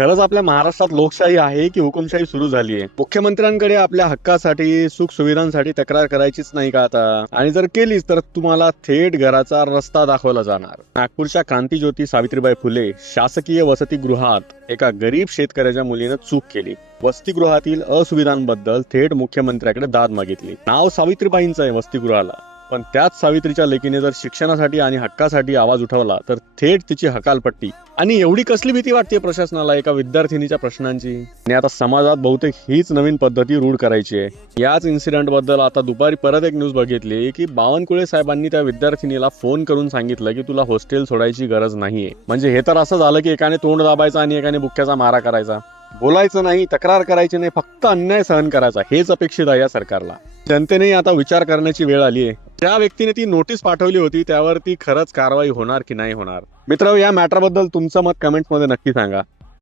खरंच आपल्या महाराष्ट्रात लोकशाही आहे की हुकुमशाही सुरू झाली आहे? मुख्यमंत्र्यांकडे आपल्या हक्कासाठी सुख सुविधांसाठी तक्रार करायचीच नाही का आता? आणि जर केलीच तर तुम्हाला थेट घराचा रस्ता दाखवला जाणार. नागपूरच्या क्रांतीज्योती सावित्रीबाई फुले शासकीय वसतिगृहात एका गरीब शेतकऱ्याच्या मुलीनं चूक केली. वसतिगृहातील असुविधांबद्दल थेट मुख्यमंत्र्याकडे दाद मागितली. नाव सावित्रीबाईंचं आहे वसतिगृहाला, पण त्याच सावित्रीच्या लेकीने जर शिक्षणासाठी आणि हक्कासाठी आवाज उठवला तर थेट तिची हकालपट्टी. आणि एवढी कसली भीती वाटते प्रशासनाला एका विद्यार्थिनीच्या प्रश्नांची? आणि आता समाजात बहुतेक हीच नवीन पद्धती रूढ करायची आहे. याच इन्सिडेंट बद्दल आता दुपारी परत एक न्यूज बघितली की बावनकुळे साहेबांनी त्या विद्यार्थिनीला फोन करून सांगितलं की तुला हॉस्टेल सोडायची गरज नाहीये. म्हणजे हे तर असं झालं की एकाने तोंड दाबायचं आणि एकाने बुक्क्याचा मारा करायचा. बोलायचं नाही, तक्रार करायची नाही, फक्त अन्याय सहन करायचा, हेच अपेक्षित आहे या सरकारला. जनतेने आता विचार करण्याची वेळ आली आहे. ज्या व्यक्तीने ती नोटीस पाठवली होती त्यावरती खरंच कारवाई होणार की नाही होणार? मित्र, या मॅटर बद्दल तुमचं मत कमेंट्स मध्ये नक्की सांगा.